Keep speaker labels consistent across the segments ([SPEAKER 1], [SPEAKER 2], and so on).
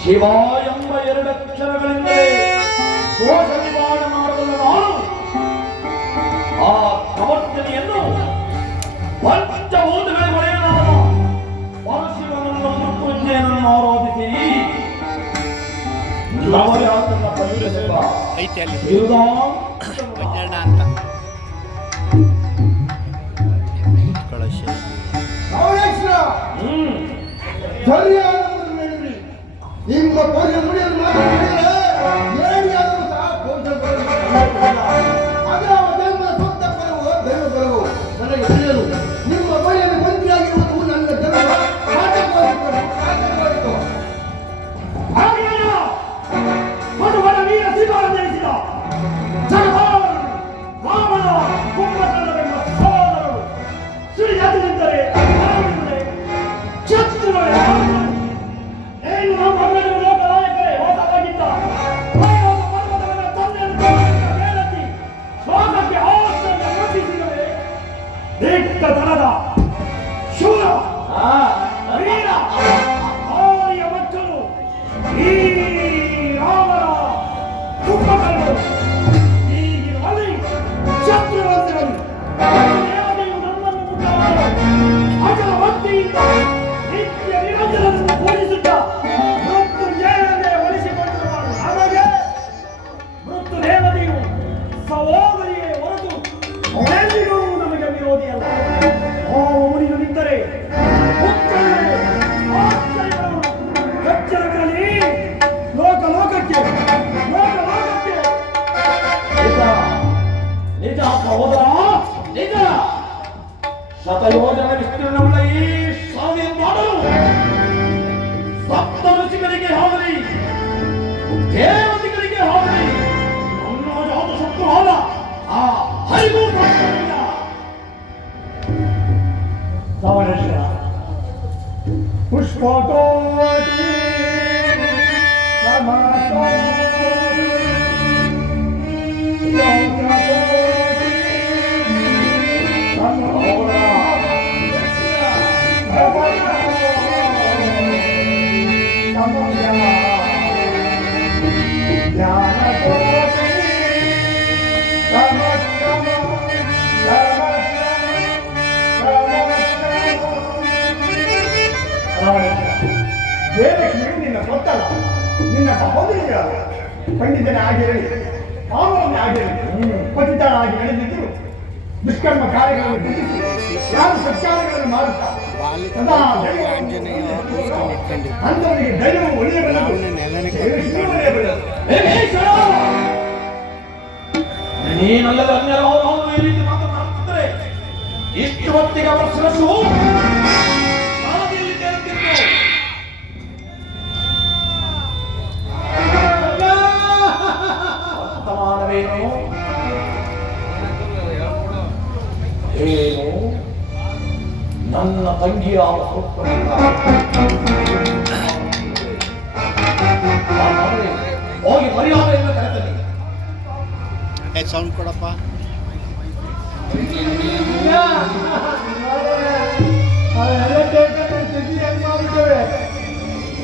[SPEAKER 1] ಶಿವ ಎಂಬ ಎರಡಕ್ಷರಗಳೆಂದರೆ ದೋಷ ನಿವಾರಣೆ ಮಾಡಲು ನಾನು. ಆ ಪ್ರವರ್ತನೆಯನ್ನು ಪಂಚಭೂತಗಳ ನಾನು ಪರಶಿವನನ್ನು ಮೃತ್ಯುಂಜಯನನ್ನು ಆರಾಧಿಸಿ ನವರಾತ್ರನ ಪರಿಸರ
[SPEAKER 2] ಅಂತ.
[SPEAKER 3] ಹೇಳಿದ್ರಿ ನಿಮ್ಮ ಪೌರ ನುಡಿಯನ್ನು ಮಾತಾಡಿದರೆ ಏನಿಯಾದರೂ ಸಹ ಅದರ ಜನ್ಮ ಸ್ವಂತ ಬಲವು ದೈವ ಬಲವು ನನಗೆ ತಿಳಿಯಲು ನಿಮ್ಮ ಬಳಿಯಲ್ಲಿ ಮಂತ್ರಿಯಾಗಿರುವುದು ನನ್ನ ಜನ್ಮ ಆಟಕವಾಗಿತ್ತು ಆಟಕವಾಗಿತ್ತು
[SPEAKER 1] ನಿಜ ಸಹೋದರ ನಿಜ ಶತಯೋಜನ ವಿಸ್ತೀರ್ಣವುಳ್ಳ ಈ ಸ್ವಾಮಿ ಮಾಡಲು ಸಪ್ತ ಋಷಿಗಳಿಗೆ ಹೋಗಲಿ ದೇವತೆಗಳಿಗೆ ಹೋಗಲಿ ನನ್ನ ಯಾವುದು ಶತ್ರು ಅಲ್ಲ ಆ ಹರಿಗೂ ಸಾಧ್ಯವಿಲ್ಲ ಶ್ರವಣೇಶ್ವರ ಪುಷ್ಪಕೋಟಿ ನಮಃ
[SPEAKER 3] ಜಯಲಕ್ಷ್ಮಿ ನಿನ್ನ ಗೊತ್ತಲ್ಲ ನಿನ್ನ ಸಹೋದರಿಗಳಲ್ಲ ಪಂಡಿತನೇ ಆಗಿರಲಿ ಪಾವನೇ ಆಗಿರಲಿ ಪತಿತಳಾಗಿ ನಡೆದಿದ್ದು ದುಷ್ಕರ್ಮ ಕಾರ್ಯಗಳನ್ನು ಯಾರು ಸತ್ಕಾರಗಳನ್ನು ದೈವ
[SPEAKER 2] ಆಂಜನೇಯ ಇಟ್ಕೊಂಡಿದ್ದ. ಅವನ ನೆಲನೇ
[SPEAKER 3] ಒಳ್ಳೆಯಬಲ್ಲದು
[SPEAKER 1] ನೀನಲ್ಲದ ಅನ್ಯರಾರು ಈ ರೀತಿ ಮಾತನಾಡುತ್ತಿದ್ದರೆ ಇಷ್ಟು ಹೊತ್ತಿಗೆ ಅವರ ಶಿರಸ್ಸು ನನ್ನ ತಂಗಿಯ ಹೋಗಿ ಮರ್ಯಾದೆಯಿಂದ ಕರೆತನ್ನಿ
[SPEAKER 2] ಏ ಸೌಂಡ್ ಕೊಡಪ್ಪ.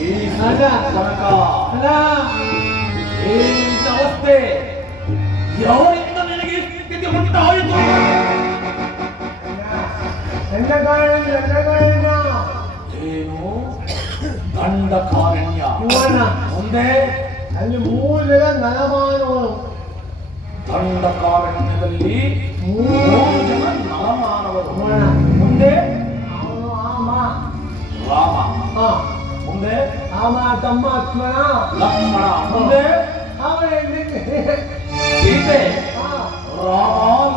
[SPEAKER 1] ಈ ತನಕ ಈ ಅವಸ್ಥೆ ಯಾರಿಂದ ನಿನಗೆ ಈ ಸ್ಥಿತಿ ಉಂಟಾಯಿತು? ಏನು? ದಂಡಕಾರಣ್ಯ. ಮುಂದೆ?
[SPEAKER 3] ಅಲ್ಲಿ ಮೂರು ಜನ ನಲಮಾನವರು
[SPEAKER 1] ದಂಡಕಾರಣ್ಯದಲ್ಲಿ ಮೂರು ಜನ
[SPEAKER 3] ನಲಮಾನವರು?
[SPEAKER 1] ಮುಂದೆ?
[SPEAKER 3] ಅವನು ಆಮ
[SPEAKER 1] ರಾಮ. ಮುಂದೆ?
[SPEAKER 3] ಆಮ ತಮ್ಮ ಆತ್ಮನ
[SPEAKER 1] ಲಕ್ಷ್ಮಣ. ಮುಂದೆ?
[SPEAKER 3] ಅವನ
[SPEAKER 1] ಸೀತೆ ರಾಮ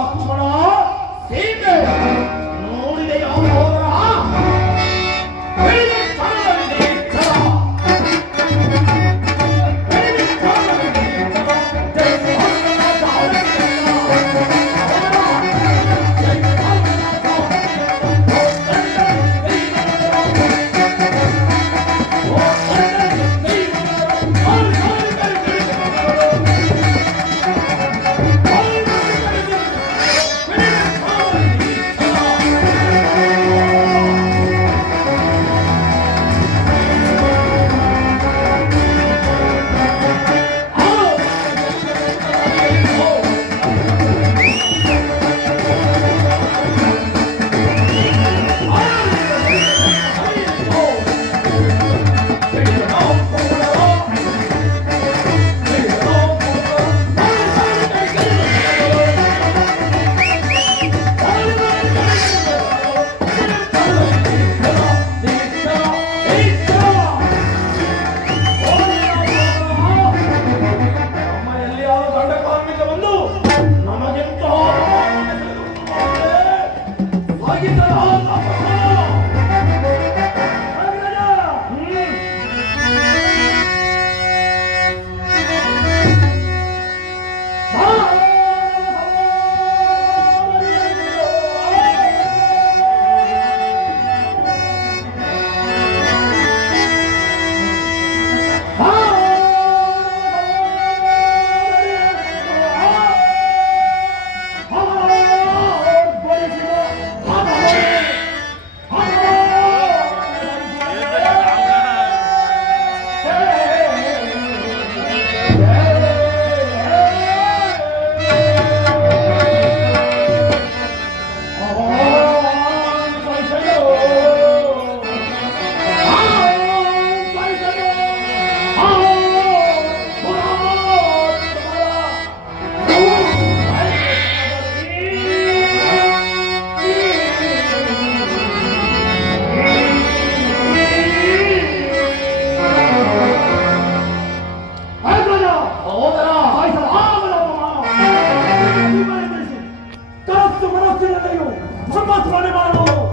[SPEAKER 1] ಪ್ರತಿಯೊಂದೆಯೂ
[SPEAKER 3] ಸಂಪಾದನೆ
[SPEAKER 1] ಮಾಡಲು ಕೊಡು.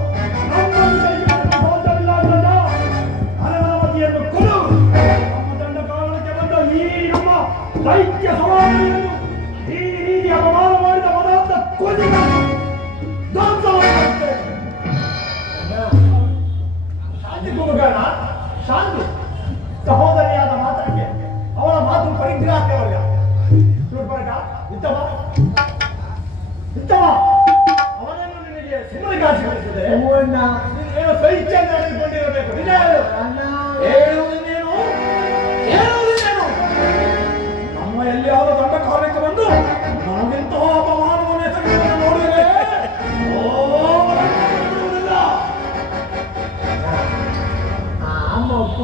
[SPEAKER 1] ನಮ್ಮ ದಂಡ ಕಾರಣಕ್ಕೆ ಬಂದ ಈ ನಮ್ಮ ದೈತ್ಯ
[SPEAKER 3] ಸಮಾಜ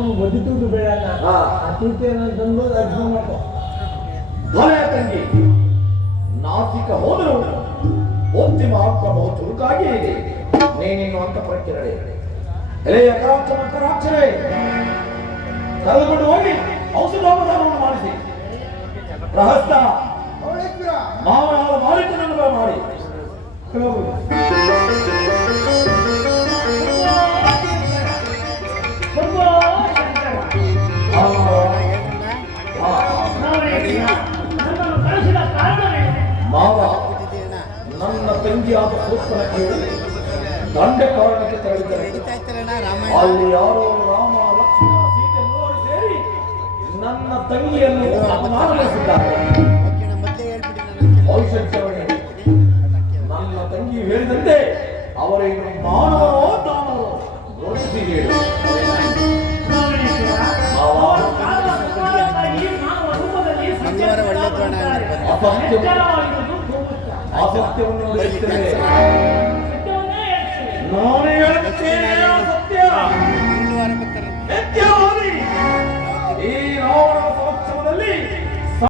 [SPEAKER 3] ಅಮ್ಮ ಅಪ್ಪನು ಬದುಕುದು ಬೇಡ ಅಣ್ಣ
[SPEAKER 1] ಹಾ.
[SPEAKER 3] ತಂದು ಅರ್ಜುನ ಮಾಡ್ಕೊ.
[SPEAKER 1] ಭಲೆ ತಂಗಿ ನಾಸಿಕ ಹೋದರು. ಅಂತಿಮ ಆಕ್ರಮವು ಚುರುಕಾಗಿ ಇದೆ. ನೀನೇನು ಅಂತ ಪರಕ್ಕೆ ಎಲೆ ಎಲೆಯ ಕರಾಕ್ಷರ ಕರಾಕ್ಷರೇ. ಕರೆದುಕೊಂಡು ಹೋಗಿ ಔಷಧೋಪಚಾರವನ್ನು ಮಾಡಿಸಿ. ರಹಸ್ಯ ಮಾವನಾದ ಮಾಲೀಕನನ್ನು ಮಾಡಿ ನನ್ನ ಸೂಕ್ತನ ಸೂಕ್ಷ್ಮಕ್ಕೆ ದಂಡ ಕಾರಣಕ್ಕೆ ತೆರಳಿದ್ದಾರೆ ಅಲ್ಲಿ ಯಾರೋ ರಾಮ ಲಕ್ಷ್ಮಣ ಸೀತೆ ಮೂವರು ಸೇರಿ ನನ್ನ ತಂಗಿಯನ್ನು
[SPEAKER 2] ನಾನು
[SPEAKER 1] ಭವಿಷ್ಯವಾಣಿ ನನ್ನ ತಂಗಿ ಹೇಳಿದಂತೆ ಅವರೇನು ಮಾನವರೋ ದಾನವರೋ ನೋಡಿಸಿ ಹೇಳು. ಮಾವ,
[SPEAKER 2] ಅಲ್ಲಿ ಬಂದು.
[SPEAKER 1] ಅಸತ್ಯವನ್ನು ಅಸತ್ಯವನ್ನು ಹೇಳುತ್ತೇನೆ ಸತ್ಯ